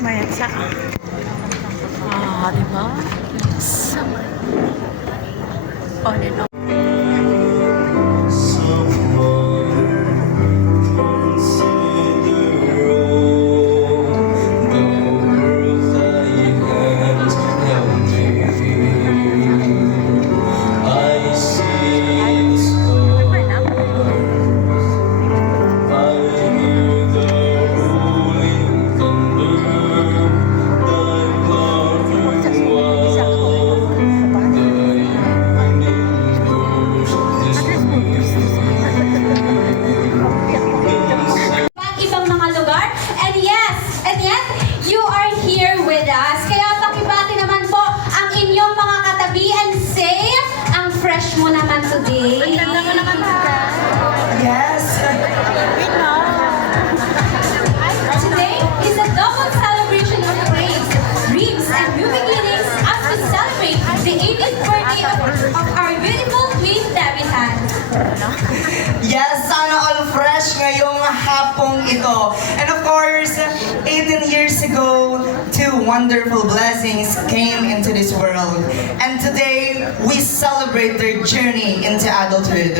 Mayat sa diba? Sama. Oh, nino. Mo naman today. Ang ganda mo naman ka. Yes. Today is a double celebration of praise, dreams, and new beginnings as we celebrate the 80th birthday of our beautiful twin debutant. Yes, sana all fresh ngayong hapong ito. And of course, 18 years ago, two wonderful blessings came into this world. And today, we celebrate their journey into adulthood.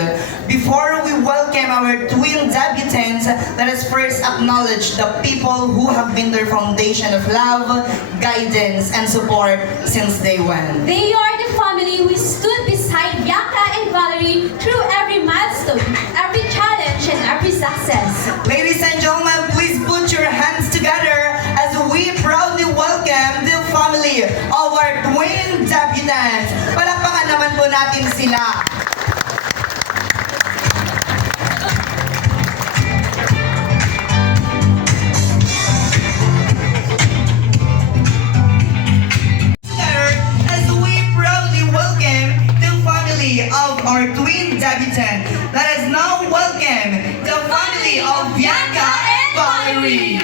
Before we welcome our twin debutants, let us first acknowledge the people who have been their foundation of love, guidance, and support since day one. They are the family who stood beside Bianca and Valerie through every milestone, every challenge, and every success. Ladies and gentlemen, please put your hands together as we proudly welcome the family of our twin debutants. Palakpakan naman po natin sila. As we proudly welcome the family of our twin debutant, let us now welcome the family of Bianca and Valerie.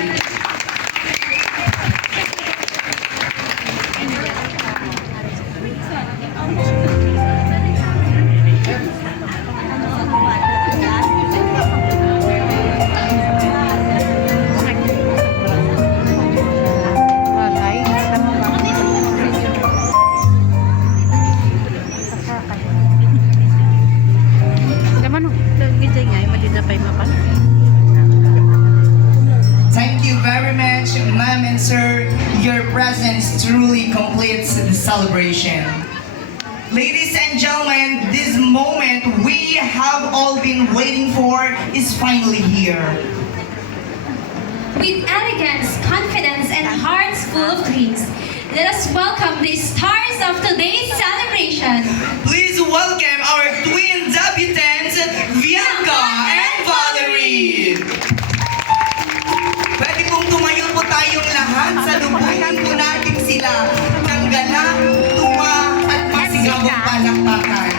Thank you very much, ma'am and sir. Your presence truly completes the celebration. Ladies and gentlemen, this moment we have all been waiting for is finally here. With elegance, confidence, and hearts full of dreams, let us welcome the stars of today's celebration. Please welcome our twin debutants, Bianca and Valerie. Pwede pong tumayo po tayong lahat sa lubungin po natin sila ng ganang, tuwa at masigabong palakpakan.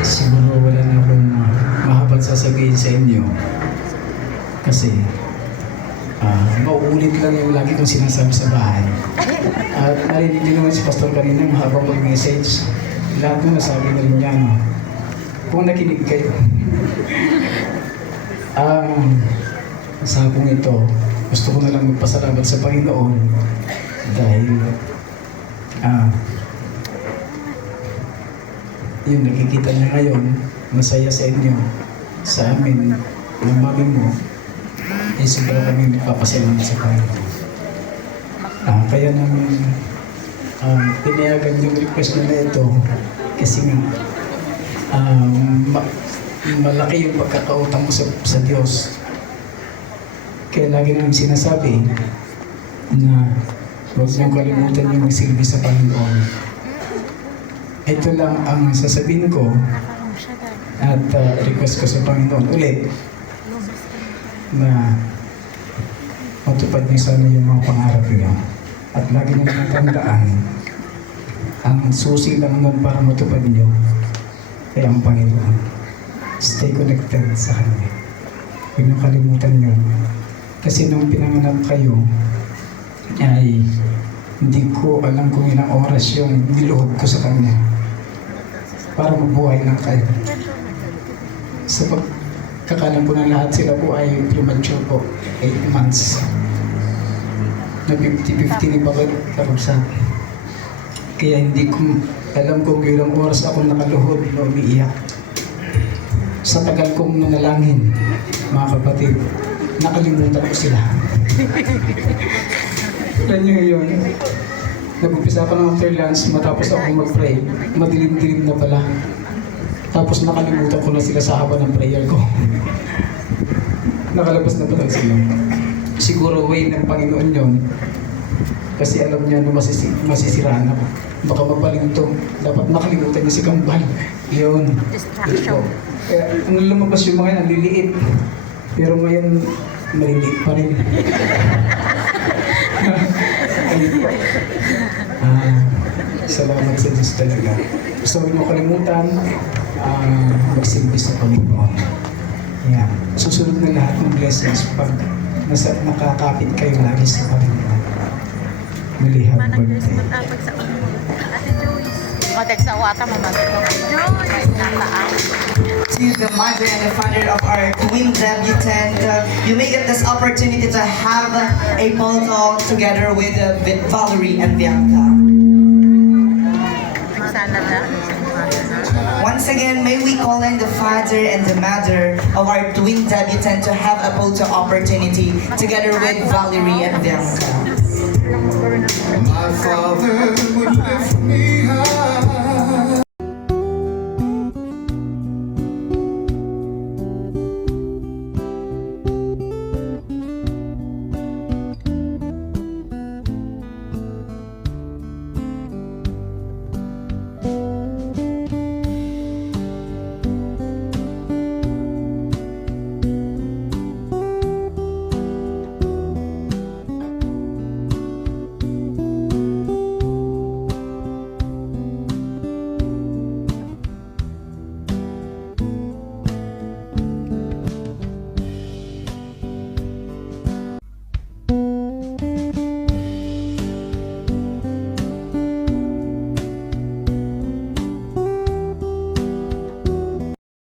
Siguro wala na akong mahabang sasabihin sa inyo. Kasi, mauulit lang yung lagi kong sinasabi sa bahay. At narinig din naman si Pastor kanina habang mag-message. Lahat mo nasabi na rin niya, no? Kung nakinig kayo. Sa hapong ito, gusto ko na lang magpasalamat sa Panginoon dahil yung nakikita niya ngayon, masaya sa inyo, sa amin, ng mami mo, ay sobrang kami nagpapasalamat sa Panginoon. Kaya namin pinayagan yung request na ito kasi nga malaki yung pagkakautang ko sa Diyos. Kaya lagi namin sinasabi na huwag niyong kalimutan yung magsilbi sa Panginoon. Ito lang ang sasabihin ko at request ko sa Panginoon ulit na matupad niyo sana yung mga pangarap niyo. At lagi niyo natandaan ang susi lang nun para matupad niyo ay ang Panginoon. Stay connected sa Kanya. Huwag niyo kalimutan yun. Kasi nung pinanganak kayo, ay hindi ko alam kung ilang oras yung niluhod ko sa Kanya para mabuhay lang kayo. Sa pagkakalam ko na lahat sila po ay premature po, 8 months. Na 50-50 ni Bakit Karusa. Kaya hindi ko alam kung ilang oras ako nakaluhod na umiiyak. Sa tagal kong nanalangin, mga kapatid, nakalimutan ko sila. Alam niyo yun, nag-umpisa pa ng after lunch, matapos ako mag-pray, madilim-dilim na pala. Tapos nakalimutan ko na sila sa haba ng prayer ko. Nakalabas na pala sila. Siguro way ng Panginoon yun. Kasi alam niya na masisiraan ako. Baka mabalintong, dapat nakalimutan niya si Kambal. Yun. Distraction. Kaya nung lumabas yung mga yan, liliit. Pero ngayon, maliliit pa rin. Salamat sa Diyos talaga. Gusto niyo kalimutan, magsilbi sa Panginoon. Yeah. Susunod na lahat ng blessings pag nakakapit kayo lagi sa Panginoon. Muli, happy birthday. Ate Joyce. O, tegsawata mo ba? Joyce. Nataan. To the mother and the father of our twin debutant, you may get this opportunity to have a photo together with Valerie and Bianca. Sana na. Once again, may we call in the father and the mother of our twin debutant to have a photo opportunity together with Valerie and Bianca. My father would live